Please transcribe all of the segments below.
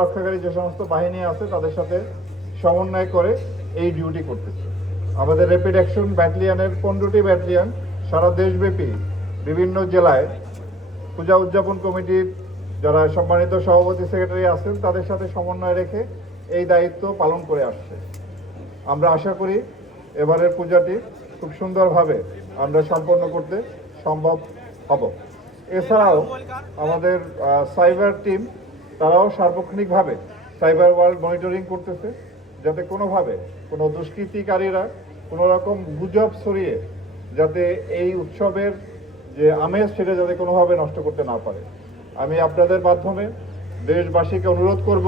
রক্ষাকারী যে সমস্ত বাহিনী আছে, তাদের সাথে সমন্বয় করে এই ডিউটি করতেছে। আমাদের র্যাপিড অ্যাকশন ব্যাটালিয়নের পনেরোটি ব্যাটালিয়ন সারা দেশব্যাপী বিভিন্ন জেলায় পূজা উদযাপন কমিটির যারা সম্মানিত সভাপতি সেক্রেটারি আছেন, তাদের সাথে সমন্বয় রেখে এই দায়িত্ব পালন করে আসছে। আমরা আশা করি এবারের পূজাটি খুব সুন্দরভাবে আমরা সম্পন্ন করতে সম্ভব হব। এছাড়াও আমাদের সাইবার টিম তারাও সার্বক্ষণিকভাবে সাইবার ওয়ার্ল্ড মনিটরিং করতেছে, যাতে কোনোভাবে কোনো দুষ্কৃতিকারীরা কোনো রকম গুজব ছড়িয়ে যাতে এই উৎসবের যে আমেজ সেটা যাতে কোনোভাবে নষ্ট করতে না পারে। আমি আপনাদের মাধ্যমে দেশবাসীকে অনুরোধ করব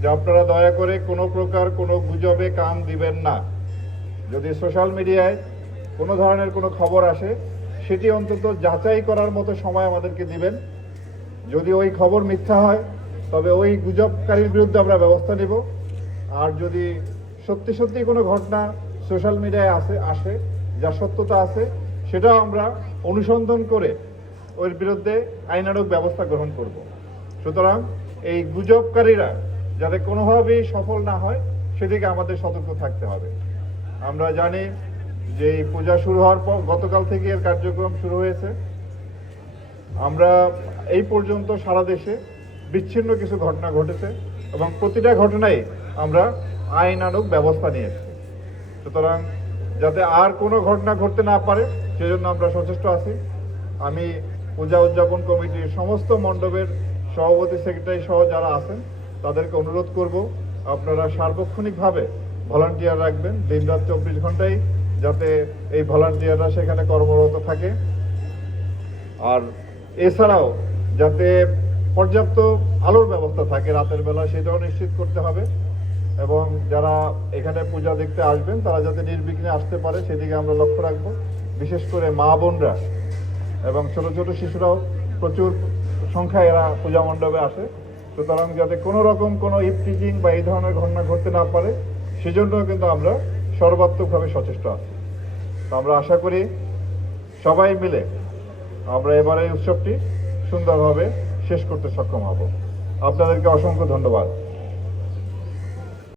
যে আপনারা দয়া করে কোনো প্রকার কোনো গুজবে কান দিবেন না। যদি সোশ্যাল মিডিয়ায় কোনো ধরনের কোনো খবর আসে, সেটি অন্তত যাচাই করার মতো সময় আমাদেরকে দিবেন। যদি ওই খবর মিথ্যা হয় তবে ওই গুজবকারীর বিরুদ্ধে আমরা ব্যবস্থা নেব। আর যদি সত্যি সত্যি কোনো ঘটনা সোশ্যাল মিডিয়ায় আসে আসে, যা সত্যতা আছে, সেটাও আমরা অনুসন্ধান করে ওর বিরুদ্ধে আইনানুগ ব্যবস্থা গ্রহণ করব। সুতরাং এই গুজবকারীরা যাতে কোনোভাবেই সফল না হয়, সেদিকে আমাদের সতর্ক থাকতে হবে। আমরা জানি যে এই পূজা শুরু হওয়ার পর গতকাল থেকে এর কার্যক্রম শুরু হয়েছে। আমরা এই পর্যন্ত সারা দেশে বিচ্ছিন্ন কিছু ঘটনা ঘটেছে এবং প্রতিটা ঘটনায় আমরা আইনানুগ ব্যবস্থা নিয়ে এসেছি সুতরাং যাতে আর কোনো ঘটনা ঘটতে না পারে, সেজন্য আমরা সচেষ্ট আছি। আমি পূজা উদযাপন কমিটির সমস্ত মণ্ডপের সভাপতি, সেক্রেটারি সহ যারা আছেন, তাদেরকে অনুরোধ করব, আপনারা সার্বক্ষণিকভাবে ভলান্টিয়ার রাখবেন। দিনরাত চব্বিশ ঘন্টায় যাতে এই ভলান্টিয়াররা সেখানে কর্মরত থাকে। আর এছাড়াও যাতে পর্যাপ্ত আলোর ব্যবস্থা থাকে রাতের বেলা, সেটাও নিশ্চিত করতে হবে। এবং যারা এখানে পূজা দেখতে আসবেন, তারা যাতে নির্বিঘ্নে আসতে পারে, সেদিকে আমরা লক্ষ্য রাখব। বিশেষ করে মা বোনরা এবং ছোট ছোট শিশুরাও প্রচুর সংখ্যায় এরা পূজা মণ্ডপে আসে। সুতরাং যাতে কোনো রকম কোনো ইফটিজিং বা এই ধরনের ঘটনা ঘটতে না পারে সেজন্য কিন্তু আমরা সর্বাত্মকভাবে সচেষ্ট আছি। আমরা আশা করি সবাই মিলে আমরা এবারে উৎসবটি সুন্দরভাবে শেষ করতে সক্ষম হব। আপনাদেরকে অসংখ্য ধন্যবাদ।